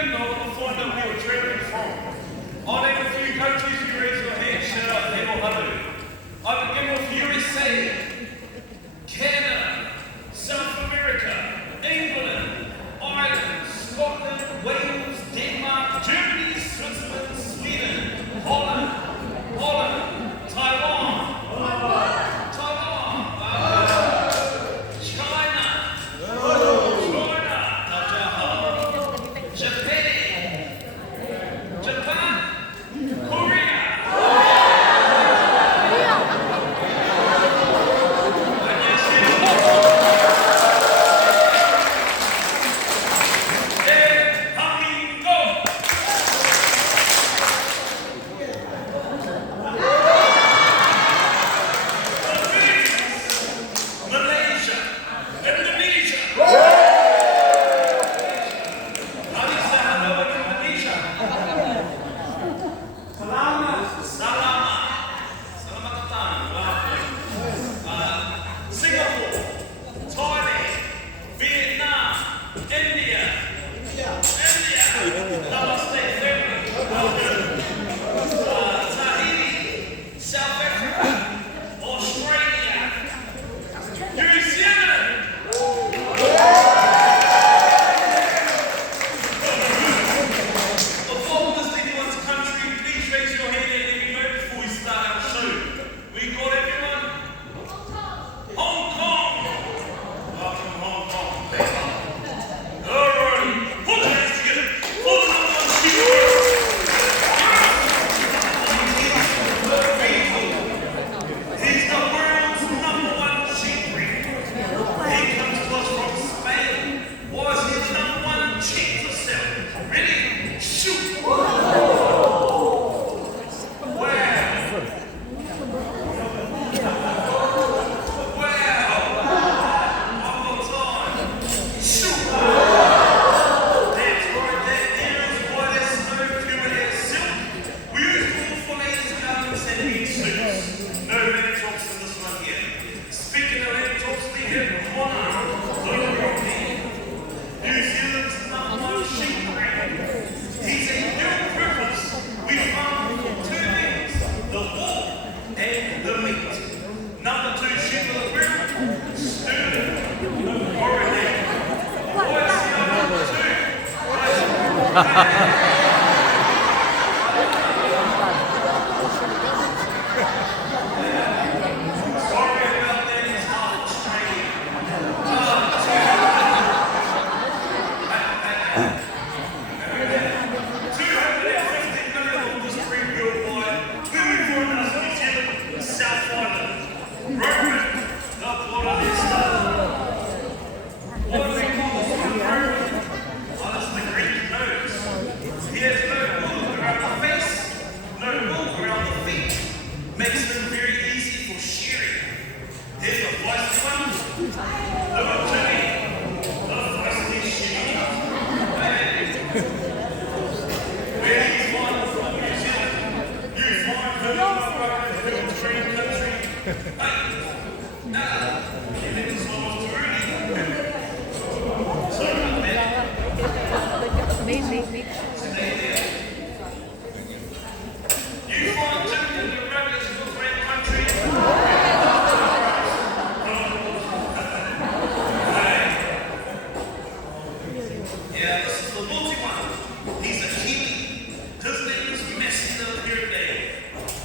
even know the find out where you're traveling from. I'll name a few countries, you raise your hand, shout out, hey or hello. I begin with USA, Canada, South America, England, Ireland, Scotland, Wales, Denmark, Germany, Switzerland, Sweden, Holland, Taiwan,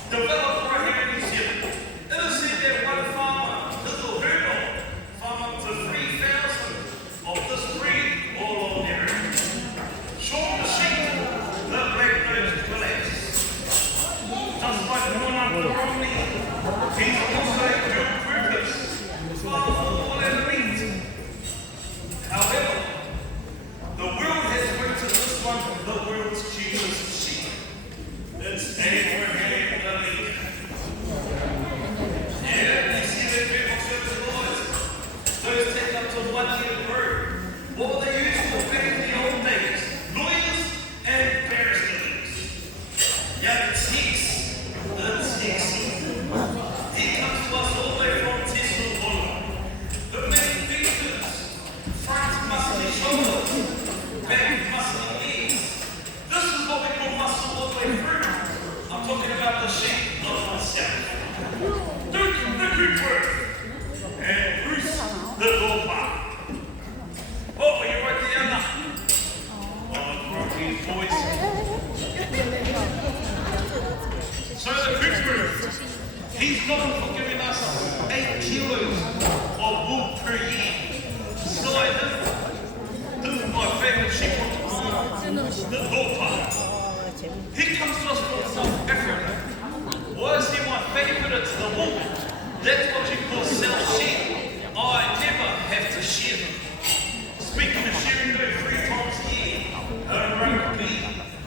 developed right here in New Zealand. It'll see that Creekworth and Bruce the Dorper. Oh, you wrote the other. These boys. So the Creekworth, he's known for giving us 8 kilos of wool per year. Cider. This is my favourite sheep on the farm, the Dorper. He comes to us from South Africa. Why is he my favourite? It's the wool. That's what you call self-sheep. I never have to shear them. Speaking of shearing, though, 3 times a year, rugby,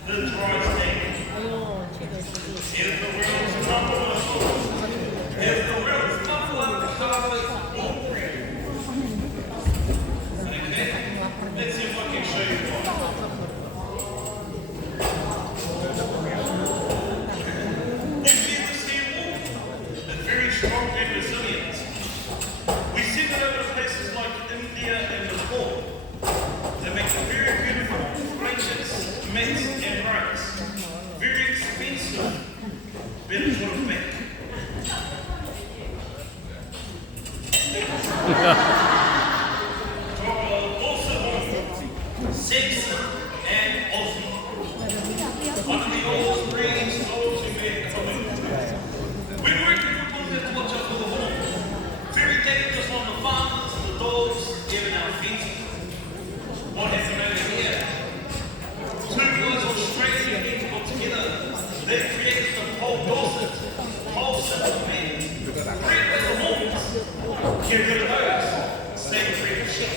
the dry snake. Here's the world's number one. Here's the world's number one carpet wool breed. Okay, let's see if I can show you one. Strong and resilient. We send it over to places like India and Nepal. They make very beautiful blankets, mats, and rugs. Very expensive, but it's what it makes. Also, Saxon and Aussie. One of the oldest breeding dogs in mankind. We're working with them to watch out for the wool. Very dangerous on the farmers, the dogs, even our feet. What happened over here? 2 guys Australian men got together. They created the pole Dorset, Polson, men. Red with the horns. Get rid of those. Same breed of sheep.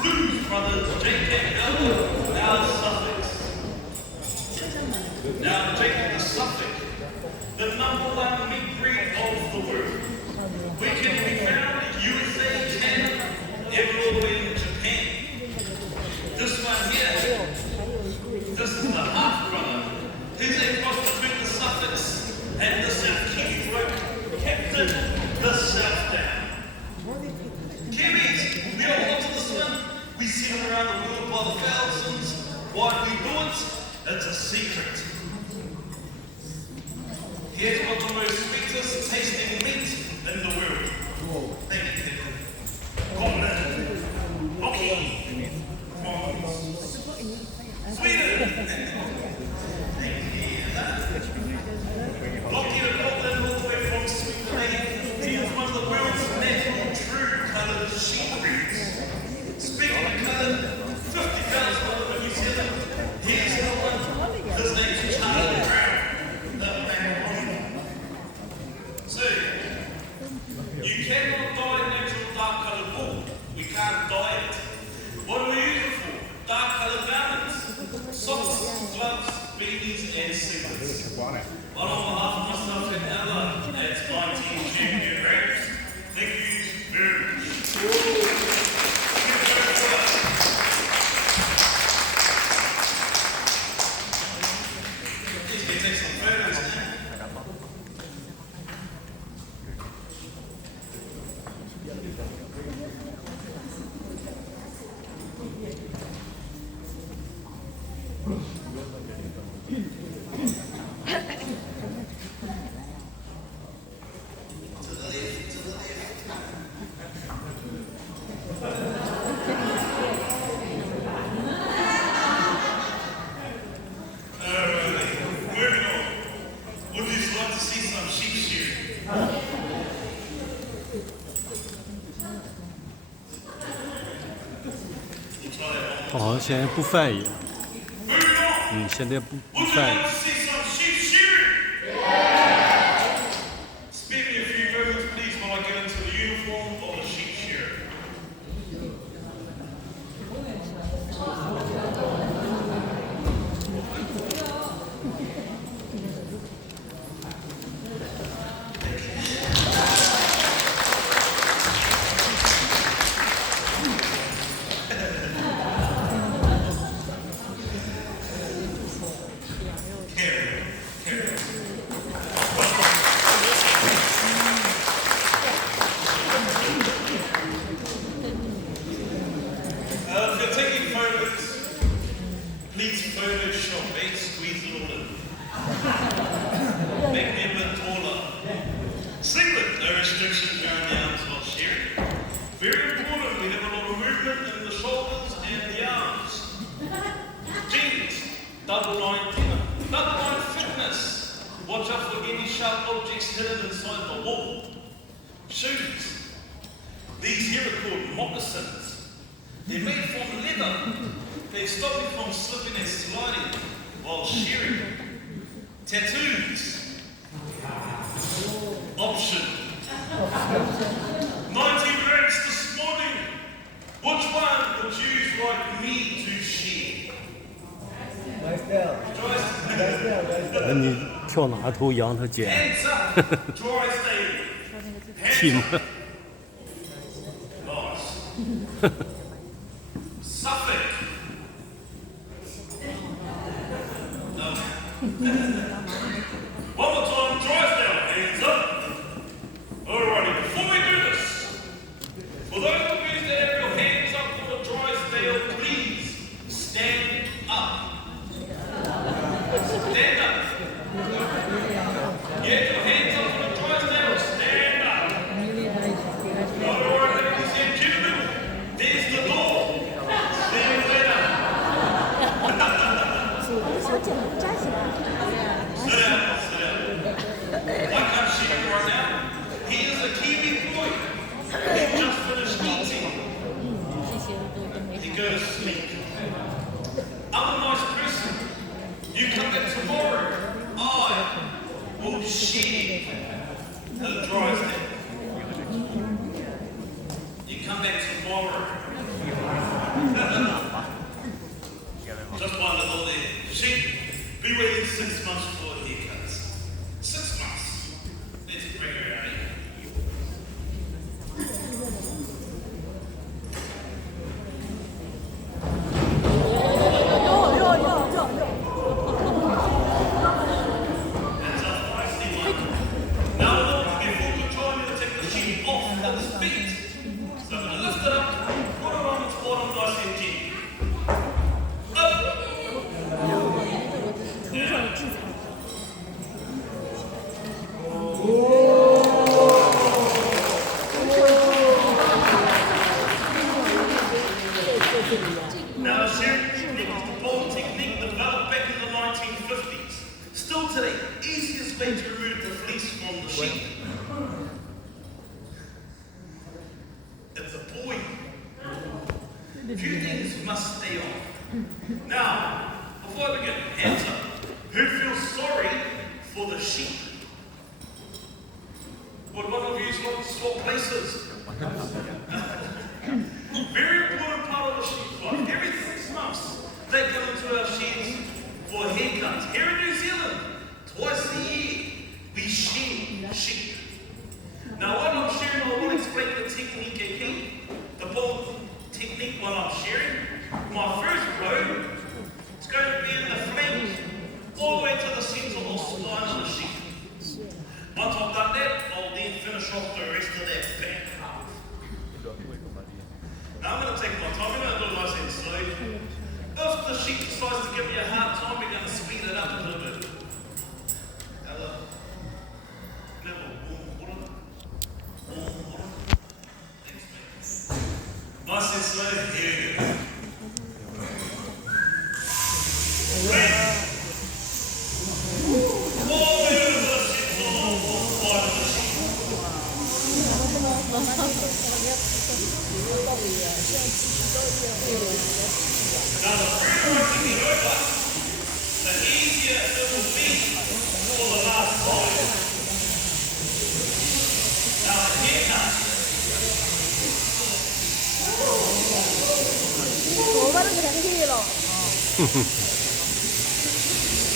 Blues brothers, J.K. Elder, now Suffolk. Now taking the Suffolk, the number 1 meat breed of the world. We can be found in USA, Canada, everywhere in Japan. This one here, this is the half brother. He's a cross between the Suffolks and the South Kiwi bloke, Captain the South Down. Kiwis, we all onto this one. We see them around the world by the thousands. Why do we do it? It's a secret. Here's one of the most sweetest tasting meat in the world. Thank you, Captain. Gordon. Rocky. Sweden. Thank you. Rocky the Gordon all the way from Sweden. He is one of the world's natural true coloured sheep breeds. Speaking of coloured, 50,000 of them in New Zealand. Here's the one. His name's Charlie Brown. So, you cannot dye natural dark coloured wool. We can't dye it. What do we use it for? Dark coloured garments, socks, gloves, beanies, and singlets. On behalf of myself and Ella, that's my team, Junior Ranks. Thank you very much. These can take some photos now. Oh, 现在不翻译。现在不翻译。Spare me a few moments, please, while I get into the uniform of a sheep shearer. No restrictions around the arms while shearing. Very important, we have a lot of movement in the shoulders and the arms. Jeans, double line fitness. Watch out for any sharp objects hidden inside the wall. Shoes. These here are called moccasins. They're made from leather. They stop you from slipping and sliding while shearing. Tattoos. Option. 19 ranks this morning. Which one would you like me to share?你跳哪头羊它剪 Hands up. Dry stay. 剃吗？ Nice. Suffolk. No. One more time, Drysdale, hands up. Alrighty, before we do this, for those of you that have your hands up for the Drysdale, please stand up. Stand up. Get your hands up for the Drysdale, stand up. Alright, ladies and gentlemen, there's the door. See you later. Sit down. I can't see him right now. He is a Kiwi boy. He just finished eating. He go to sleep. I'm a nice person. You come back tomorrow. I will share the Drysdale. You come back tomorrow. Just one little there. Sheep, be waiting 6 months for haircuts. 6 months. Let's bring her out here. That's a feisty one. Now look, before we try to take the sheep off at his feet. So I'm going to lift it up, put it on its bottom nice and gently. Up. Now, the shearing technique is the bone technique developed back in the 1950s. Still today, easiest way to remove the fleece from the sheep. It's a boy. Few things must stay on. Now, before I begin, hands up. Who feels sorry for the sheep? Would one of you like to swap places? Very important part of the sheep life. Every 6 months, they come into our sheds for haircuts. Here in New Zealand, twice a year, we shear sheep. Now, while I'm shearing, I will explain the technique again. The bone technique while I'm shearing. My first blow is going to be in the flank, all the way to the center or spine of the sheep. Once I've done that, I'll then finish off the rest of that back half. Now I'm going to take my time, we're going to do it nice and slow. If the sheep decides to give me a hard time, we're going to speed it up a little bit. Warm water. Thanks, mate. Nice and slow, here we go. Ready? All the way over to the center or spine of the sheep. Now the further I can get over, the easier it will be for the last side. Now the haircut.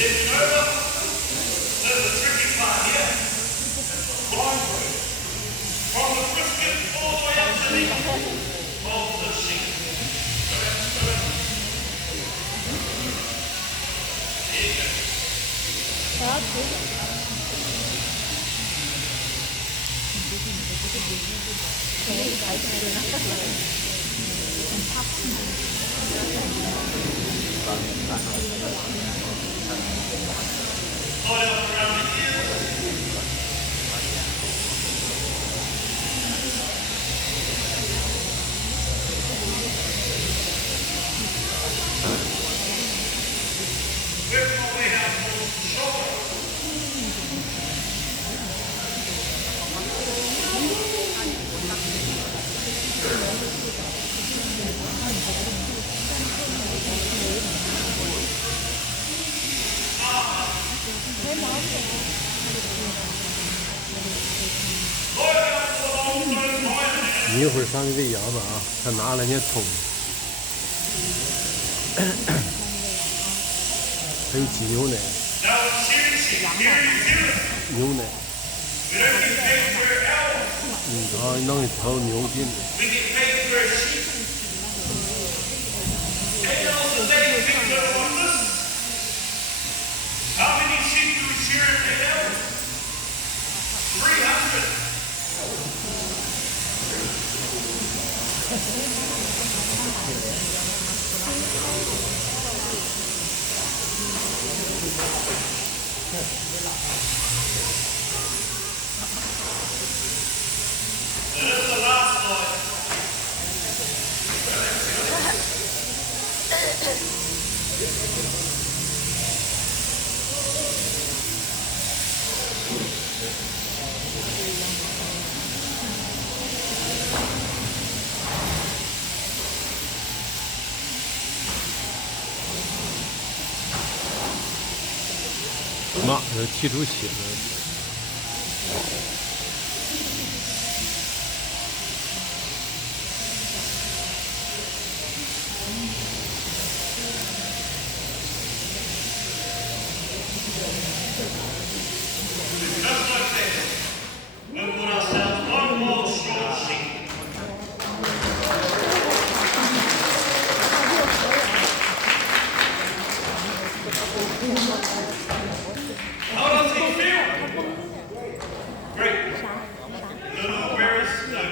Stepping over, there's the tricky part here. Line break. From the brisket all the way up to the of the sheep. Here you Oil around the ears. 你一会儿上去喂羊吧啊，他拿了那桶，还有挤牛奶， Now, seriously, seriously, 牛奶， we don't get paid for hours. 然后弄一条牛进来， We get paid for sheep. And also, they think they're on this. How many sheep do we shear in an hour? 300. And this is the last one. 妈，这踢出血了。 Just like this. We'll put ourselves one more strong sheep. How does it feel? Great. Little bears, look.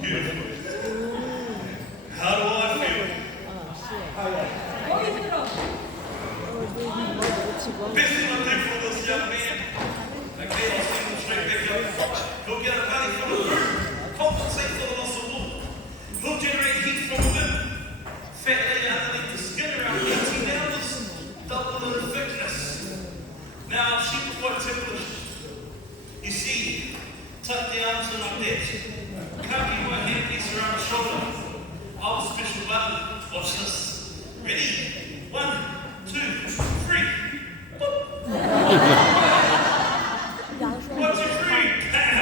Beautiful. How do I feel? This is what I do for this young man. Okay, I'll see him straight back up. He'll get a belly full of food, compensate for the loss of wool. He'll generate heat from within. Fat layer underneath the skin around 18 hours, double the thickness. Now, sheep are quite ticklish. You see, tuck the arms in like that. Cover your right hand piece around the shoulder. I'll have a special button. Watch this. Ready? 1, 2, 3. Boop. 1, 2, 3. Bam.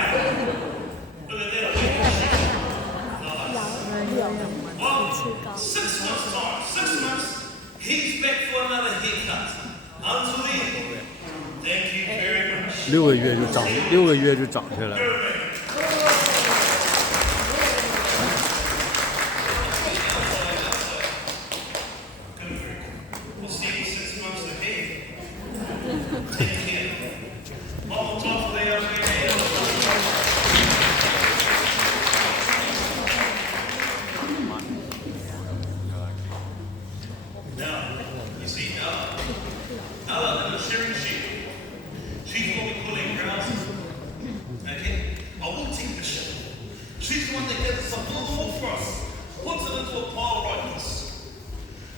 Look at that. Well, 6 months time. 6 months. He's back for another haircut. Until then, thank you very much. 6个月就长下来了。 We'll see you 6 months ahead. Take care. On top of the Now, you see Ella, the shearing sheep. She's what we call a grouse. Okay? I will take the ship. She's the one that gets us a little wool for us. Puts it into a pile like this.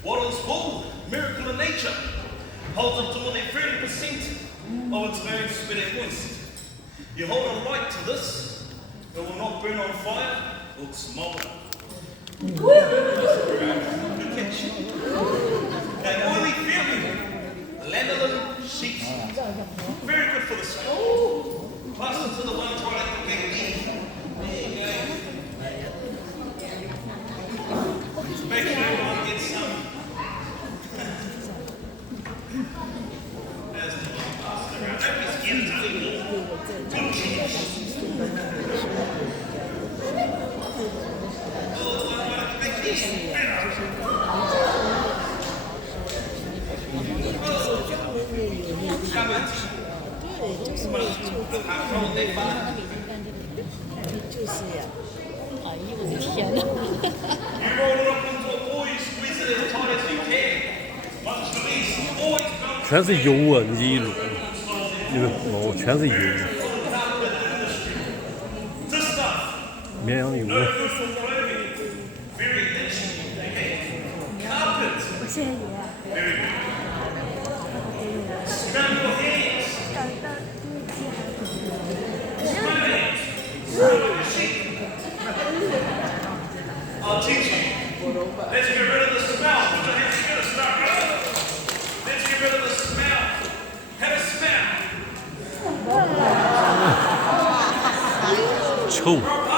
What is wool? Miracle in nature. Holds up to more than 30% of its very sweat and moist. You hold on right to this, it will not burn on fire or smolder. Good catch. An oily feeling. Lanolin sheep's very good for the skin. Pass it to the one product that can eat. There you go. Make sure everyone gets some. As the one passes around. Don't be scared to take it. Good catch. Oh, one product that can eat. Come on. 就是呀，哎呦我的天哪！ You roll it up into a ball, you squeeze it as tight as you can. Once released, always bounce 全是油啊！你这一撸，那个毛全是油， this stuff. 绵羊油。 No good for clothing. Very itchy. Okay. Carpet. 我现在有啊， Very good. Scrub your hands. 刚刚 I'll teach you. Let's get rid of the smell. Put your hands together. Start running. Let's get rid of the smell. Have a smell. 臭。 Our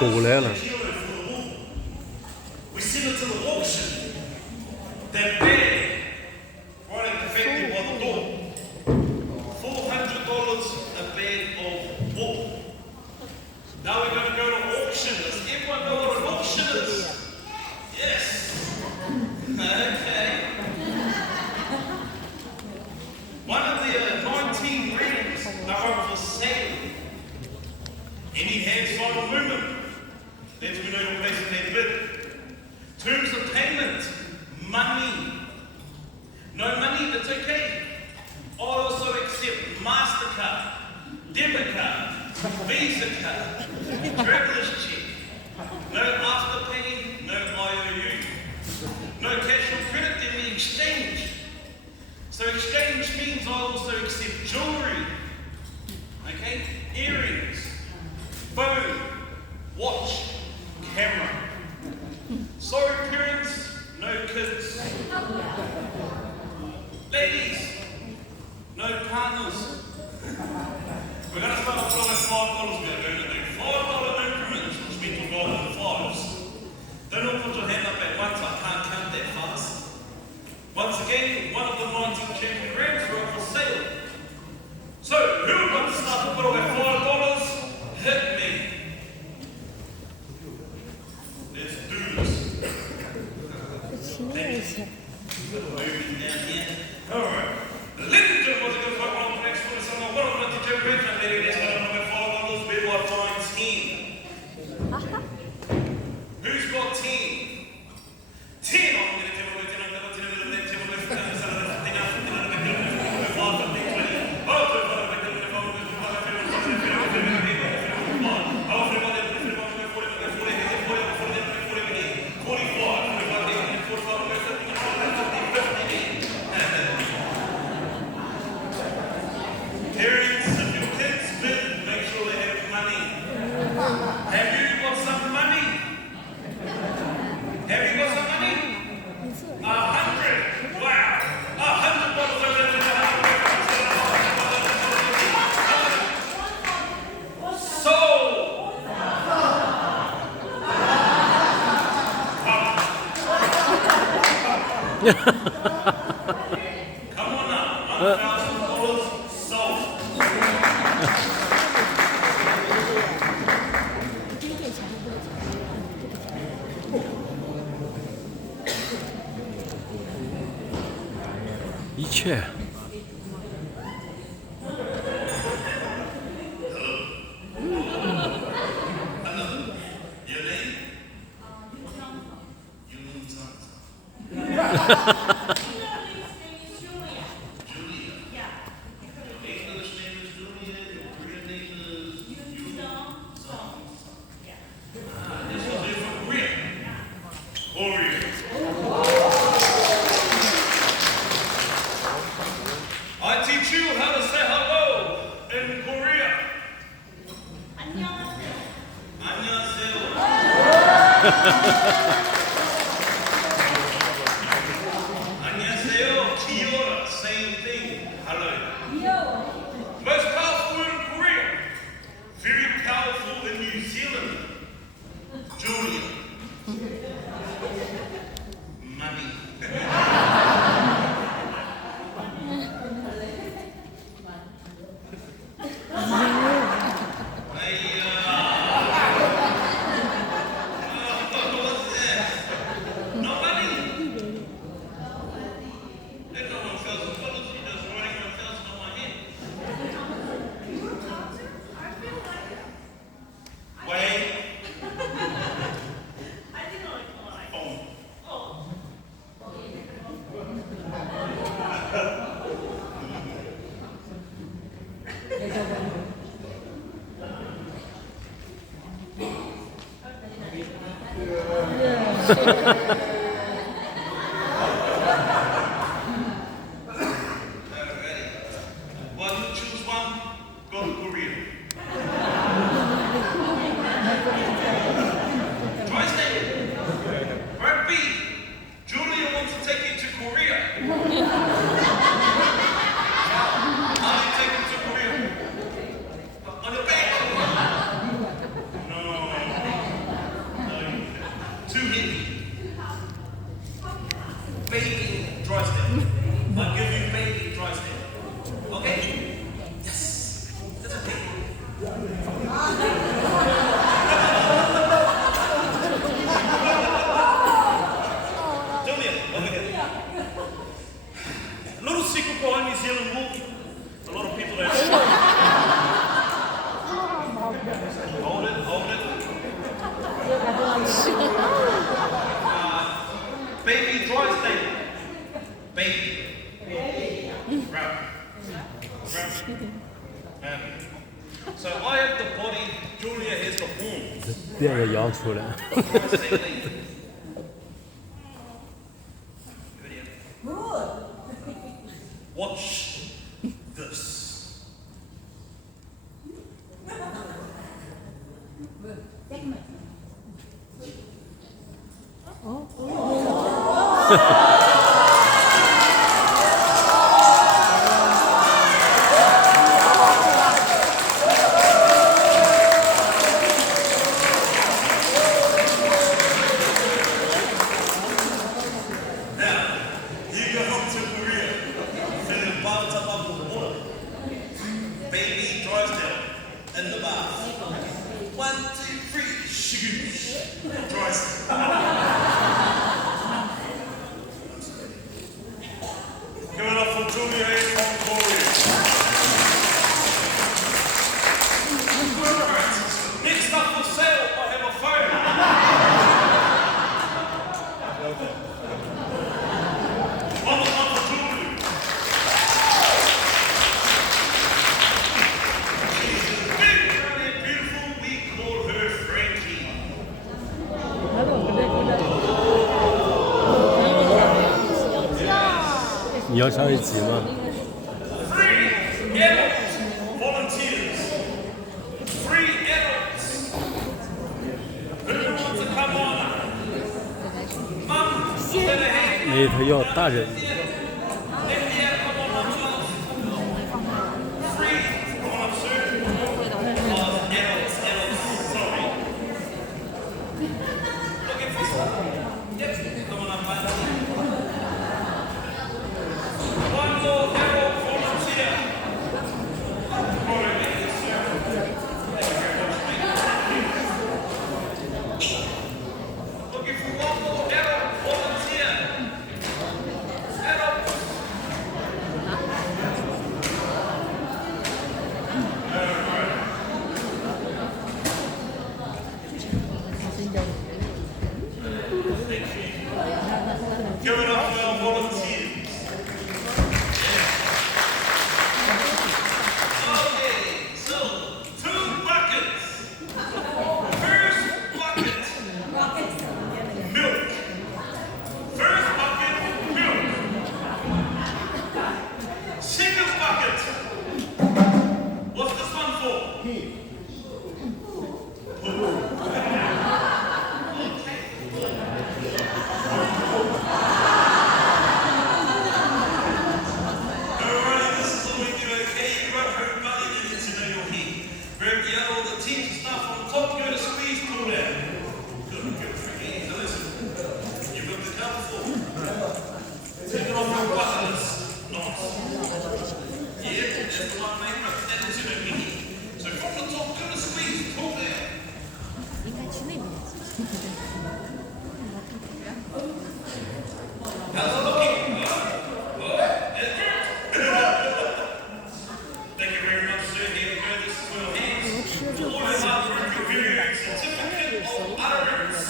狗来了。We send it to the auction. They're banned. Right effective by the door. $400 a bag of wool. Now we're going to go to auction. Does everyone know what an auction is? Yes. Okay. One of the 19 rings are up for sale. Any hands final movement? Let me know your place in their bid. Terms of payment, money. No money, that's okay. I also accept MasterCard, debit card, Visa card, traveler's check. No afterpay, no IOU. No cash or credit in the exchange. So exchange means I also accept jewelry. Okay? Earrings, phone, watch, camera. Sorry parents, no kids. Ladies, no partners. We're going to start off with $5. We're going to do $5 increments, which means we'll go in fives. Don't all put your hand up at once, I can't count that fast. Once again, one of the 19 champion rams are up for sale. So, who would like to start to put away $5? Hit me. Let's do this. Moving down here. Alright. Ladies and gentlemen, what's a good fight on the next one? It's on the one of the champion rams. I'm letting this one up $5. Where do I find 10? Who's got 10? 10 on the Come on up, $1,000 sold.一切。I teach you how to say hello in Korea. 안녕하세요. 안녕하세요. Kia, same thing. Hello. Most powerful word in Korea. Very powerful in New Zealand. Julia. Money. Well, you choose one, go to Korea. Drysdale. I'll give you baby Drysdale. Okay? Yes. That's okay. Julia, over here. A little secret behind New Zealand wool. A lot of people don't know. Hold it, hold it. Baby Drysdale. Baby. Round. So I have the body, Julia has the horns. 变个摇出来。 Watch this. Baby Drysdale in the bath. 1, 2, 3, shigoosh. Drysdale. Give it up for Julia A. from Korea. Next up for sale, I have a phone. One for Julia. Three 你要上一集吗？ adults, volunteers. 3 adults. Who wants to come on? Mum, let a hand. 没，他要大人。 Let me out, come on, mum. 3, come on, sir. Adults, sorry. Looking for some? Yep, come on up, mate. One more adult volunteer. All right, thank you, sir. Thank you very much. Looking for one more adult volunteer. Adult. Give it up for our volunteers. Okay, so 2 buckets. First bucket, milk. First bucket, milk. Second bucket. What's this one for? Alright, this is all we do, okay? You rub her belly, then get to know your heat. Grab the other, all the teams and stuff on top, go to squeeze, pull down. Good, okay? Now listen, you've got the count 4. Take it off your buttons. Nice. Yeah, that's the one, mate. Rub that into the heat. So from the top, go to squeeze, pull down. 应该去那边。 How's it looking? Thank you very much, sir. Here we go. This is for your hands. For all your hard work, your very certificate of utterance.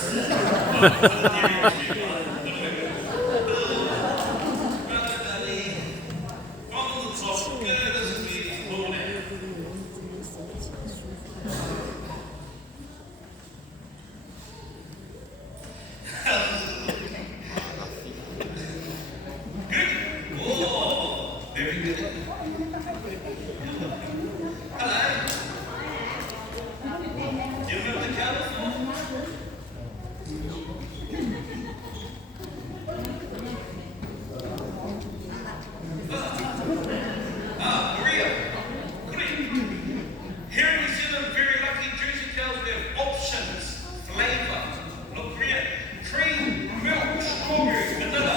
From the top, go to squeeze, pull down. Oh, very good. Hello. Do you remember the California? Korea. Here in New Zealand, very lucky Jersey cows, we have options, flavor. Look, Korea, cream, milk, strawberry, vanilla.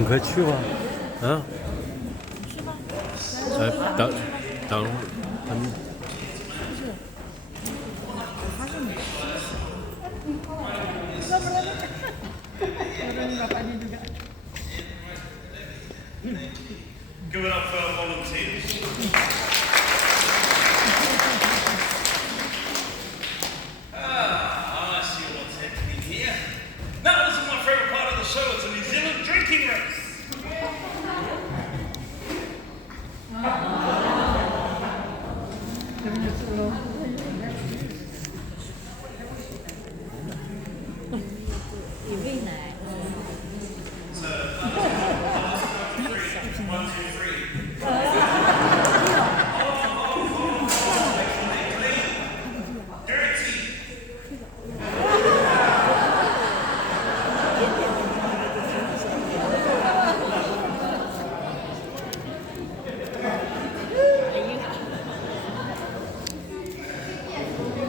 你快去吧，啊？等等会儿，他们Give it up for our volunteers. I see what's happening here. Now, this is my favourite part of the show. It's a New Zealand drinking race. One, two, three.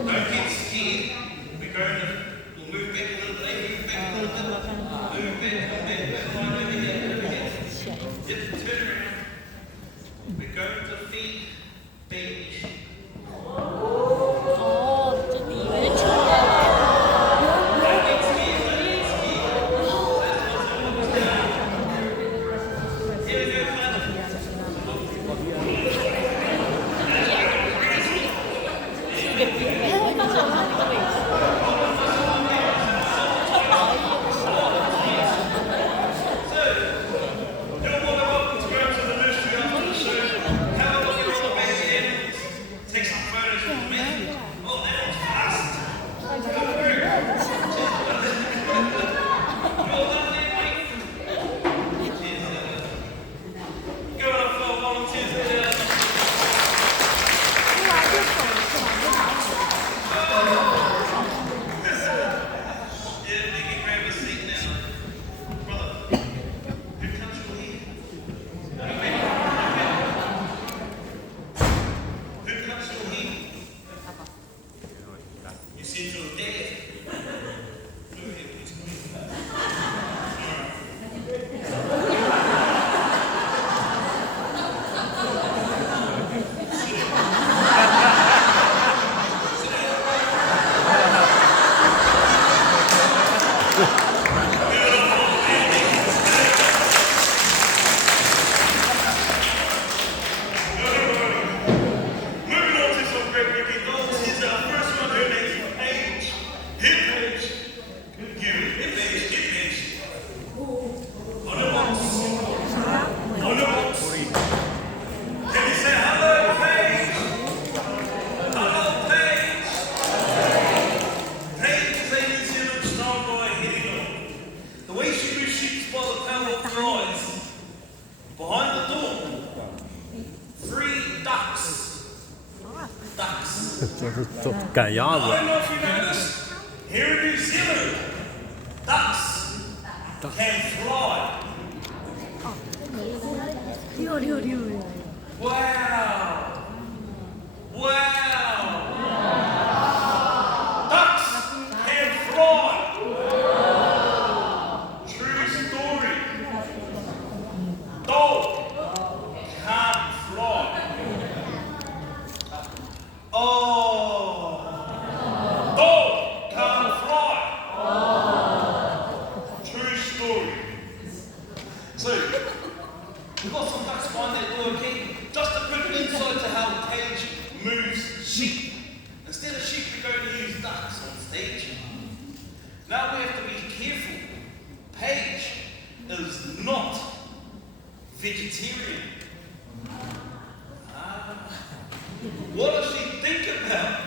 Don't get scared. We're going to we'll move back a little bit. Move back a little bit. Move back. Line over here. Just turn around. We're going to feed baby sheep. 哦，真的以为是车了。 Take some photos with me. Oh, that was fast. Well done, mate. Give it up for our volunteers there. Yeah, they can grab a seat now. Brother, who comes from here? Who comes from here? You said your dad. Go ahead, please. Moving on to some great wicked goals. Here's our first one. Her name's Paige. Hip Paige. Good girl. Hip Paige. Hip Paige. On the box. On the box. Can you say hello, Paige? Hello, Paige. Paige is a New Zealand strong boy heading on. The way she moves sheep by the power of her eyes. Behind the door. 3 ducks. Ducks. 这是赶鸭 I 子， don't know if you noticed, here in New Zealand, ducks can fly. Wow. Wow. Ducks can fly. True story. Dog can't We've got some ducks behind that door, okay? Just to put an insight to how Paige moves sheep. Instead of sheep, we're going to use ducks on stage. Now we have to be careful. Paige is not vegetarian. What does she think about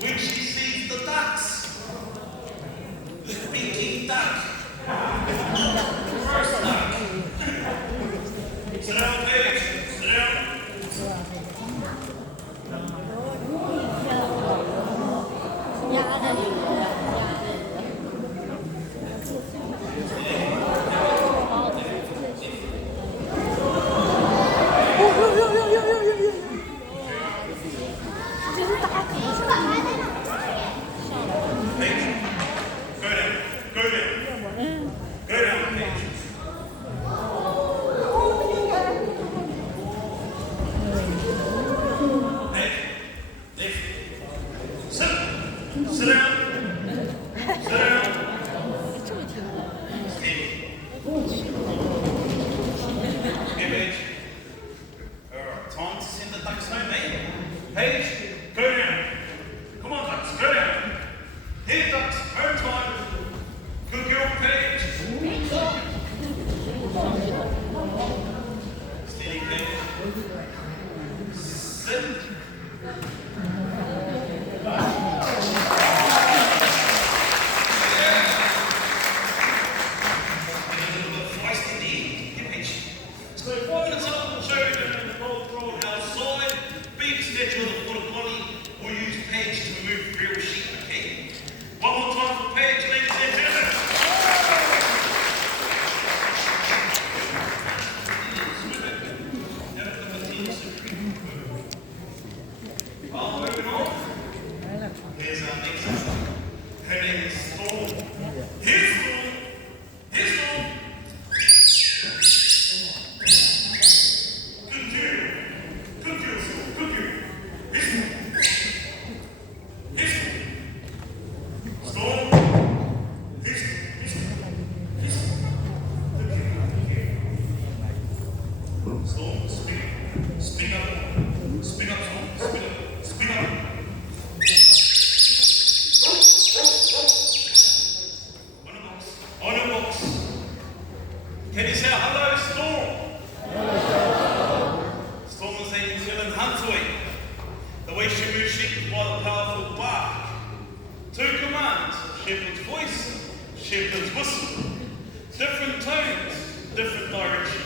when she sees the ducks? The Peking duck. First duck. Sit down, Paige. Sit down. Can you say hello, Storm? Storm is a New Zealand hunter. The way she moves sheep is by the powerful bark. Two commands: shepherd's voice, shepherd's whistle. Different tones, different directions.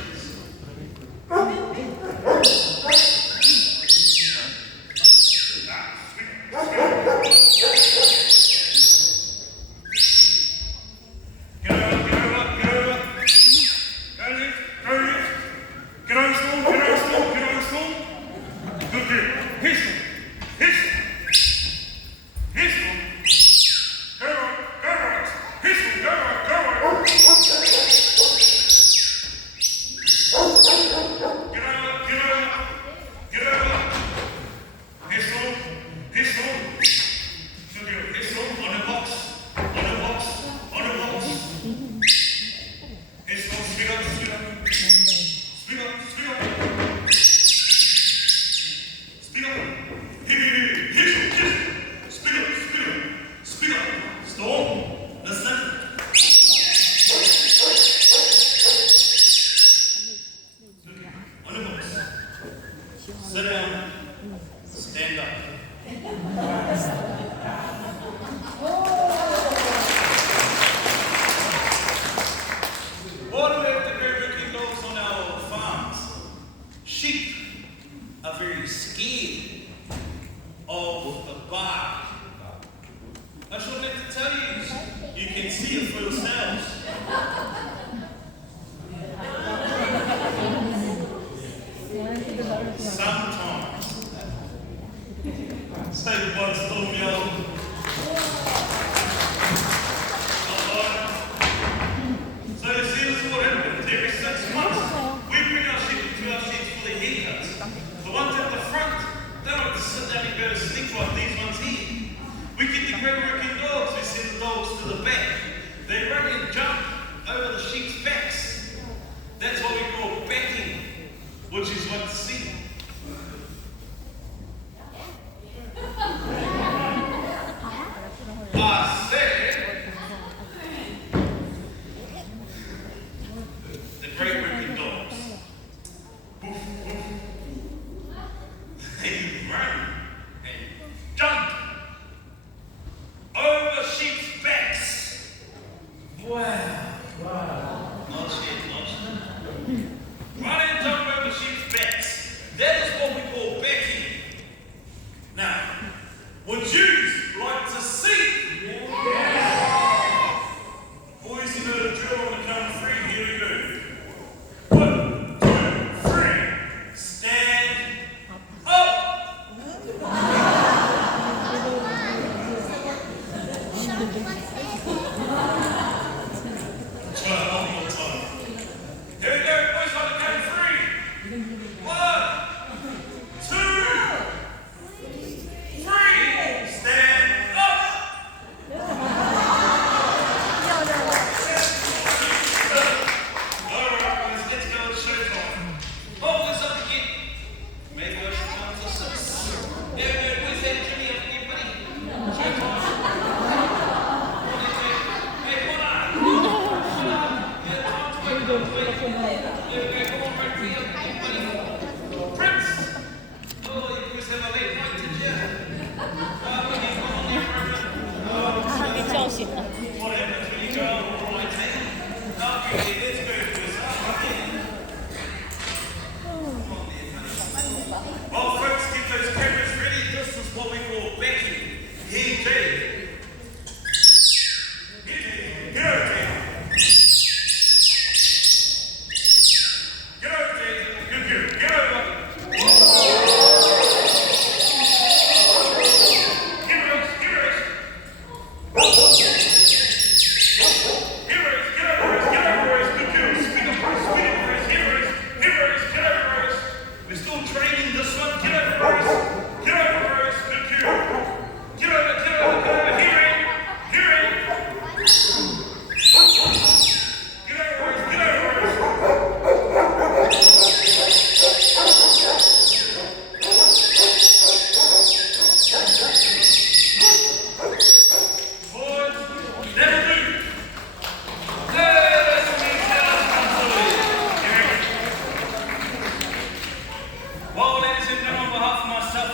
Sit down. Stand up. Why do we have to carry working dogs on our farms? Sheep are very scared of the bark. I shouldn't have to tell you. You can see it for yourselves. Sometimes. Say the word Storm yelled. So you see, this is what happens. Every 6 months, we bring our sheep into our sheds for the haircuts. The ones at the front, they don't have to sit down and go to sleep like these ones here. We get the great working dogs, we send the dogs to the back. They run and jump over the sheep's backs. That's what we call backing.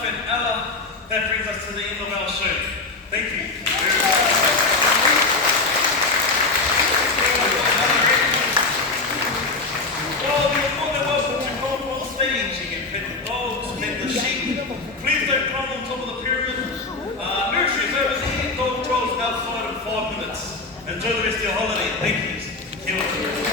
and Ella, that brings us to the end of our show. Thank you. Well, you're more than welcome to come up on the stage. You can pet the dogs, pet the sheep. Please don't climb on top of the pyramid. Nursery's over there, dog control's outside in 5 minutes. Enjoy the rest of your holiday. Thank you. Kia ora.